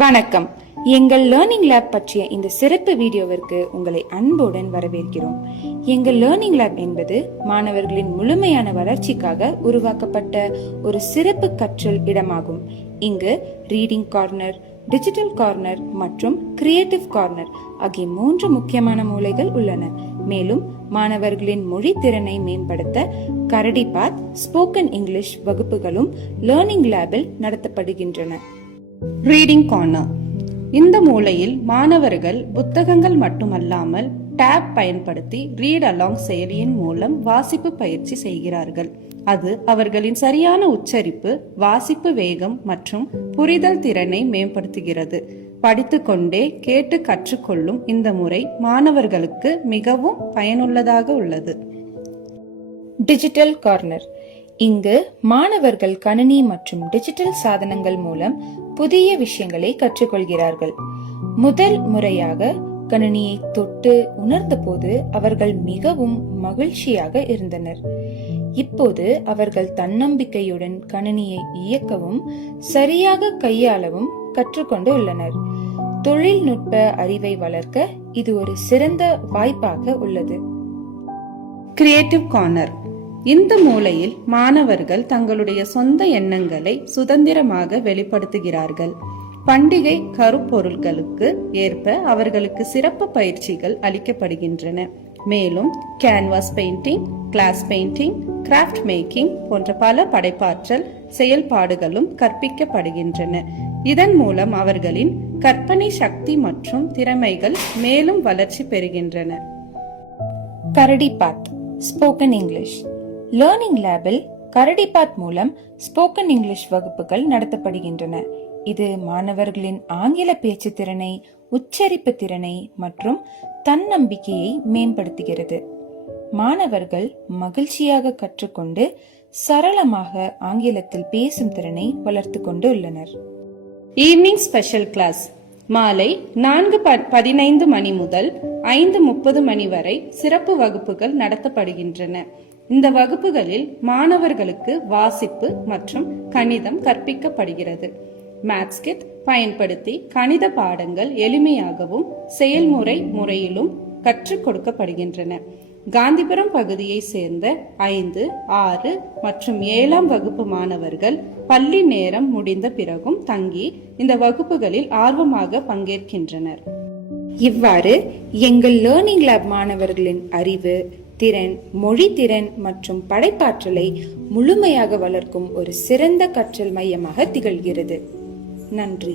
வணக்கம். எங்கள் learning lab பற்றிய இந்த சிறப்பு வீடியோவிற்கு உங்களை அன்புடன் வரவேற்கிறோம். எங்கள் லேர்னிங் லேப் என்பது மாணவர்களின் முழுமையான வளர்ச்சிக்காக உருவாக்கப்பட்ட ஒரு சிறப்பு கற்றல் இடமாகும். இங்கு ரீடிங் கார்னர், டிஜிட்டல் கார்னர் மற்றும் கிரியேட்டிவ் கார்னர் ஆகிய 3 முக்கியமான மூலைகள் உள்ளன. மேலும் மாணவர்களின் மொழி திறனை மேம்படுத்த கரடி பாத், ஸ்போக்கன் இங்கிலீஷ் வகுப்புகளும் லேர்னிங் லேபில் நடத்தப்படுகின்றன. Reading corner. இந்த மூலையில் மாணவர்கள் புத்தகங்கள் மட்டுமல்லாமல் டேப் பயன்படுத்தி ரீட் அலாங் செயலியின் மூலம் வாசிப்பு பயிற்சி செய்கிறார்கள். அது அவர்களின் சரியான உச்சரிப்பு, வாசிப்பு வேகம் மற்றும் புரிதல் திறனை மேம்படுத்துகிறது. படித்துக்கொண்டே கேட்டு கற்றுக்கொள்ளும் இந்த முறை மாணவர்களுக்கு மிகவும் பயனுள்ளதாக உள்ளது. Digital corner. இங்கு மாணவர்கள் கணினி மற்றும் டிஜிட்டல் சாதனங்கள் மூலம் புதிய விஷயங்களை கற்றுக்கொள்கிறார்கள். முதல் முறையாக கணினியை தொட்டு உணர்ந்த போது அவர்கள் மிகவும் மகிழ்ச்சியாக இருந்தனர். இப்போது அவர்கள் தன்னம்பிக்கையுடன் கணினியை இயக்கவும் சரியாக கையாளவும் கற்றுக்கொண்டு உள்ளனர். தொழில்நுட்ப அறிவை வளர்க்க இது ஒரு சிறந்த வாய்ப்பாக உள்ளது. Creative corner. இந்த மூலையில் மாணவர்கள் தங்களுடைய சொந்த எண்ணங்களை சுதந்திரமாக வெளிப்படுத்துகிறார்கள். பண்டிகை கருப்பொருட்களுக்கு ஏற்ப அவர்களுக்கு சிறப்பு பயிற்சிகள் அளிக்கப்படுகின்றன. மேலும் canvas painting, glass painting, craft making போன்ற பல படைப்பாற்றல் செயல்பாடுகளும் கற்பிக்கப்படுகின்றன. இதன் மூலம் அவர்களின் கற்பனை சக்தி மற்றும் திறமைகள் மேலும் வளர்ச்சி பெறுகின்றன. கரடி பாத், ஸ்போக்கன் இங்கிலீஷ். லேர்னிங் லேபில் கரடி பாத் மூலம் ஸ்போக்கன் இங்கிலீஷ் வகுப்புகள் நடத்தப்படுகின்றன. இது மாணவர்களின் ஆங்கில பேச்சு திறனை, உச்சரிப்பு திறனை மற்றும் தன்னம்பிக்கையை மேம்படுத்துகிறது. மாணவர்கள் மகிழ்ச்சியாக கற்றுக்கொண்டு சரளமாக ஆங்கிலத்தில் பேசும் திறனை வளர்த்து கொண்டு உள்ளனர். Evening special class. மாலை 4:15 மணி முதல் 5:30 மணி வரை சிறப்பு வகுப்புகள் நடத்தப்படுகின்றன. இந்த வகுப்புகளில் மாணவர்களுக்கு வாசிப்பு மற்றும் கணிதம் கற்பிக்கப்படுகிறது. மேத்ஸ் கிட் பயன்படுத்தி கணித பாடங்கள் எளிமையாகவும் செயல்முறை முறையிலும் கற்றுக் கொடுக்கப்படுகின்றன. காந்திபுரம் பகுதியை சேர்ந்த 5, 6 மற்றும் 7ஆம் வகுப்பு மாணவர்கள் பள்ளி நேரம் முடிந்த பிறகும் தங்கி இந்த வகுப்புகளில் ஆர்வமாக பங்கேற்கின்றனர். இவ்வாறு எங்கள் லேர்னிங் லேப் மாணவர்களின் அறிவு, திறன், மொழி திறன் மற்றும் படைப்பாற்றலை முழுமையாக வளர்க்கும் ஒரு சிறந்த கற்றல் மையமாக திகழ்கிறது. நன்றி.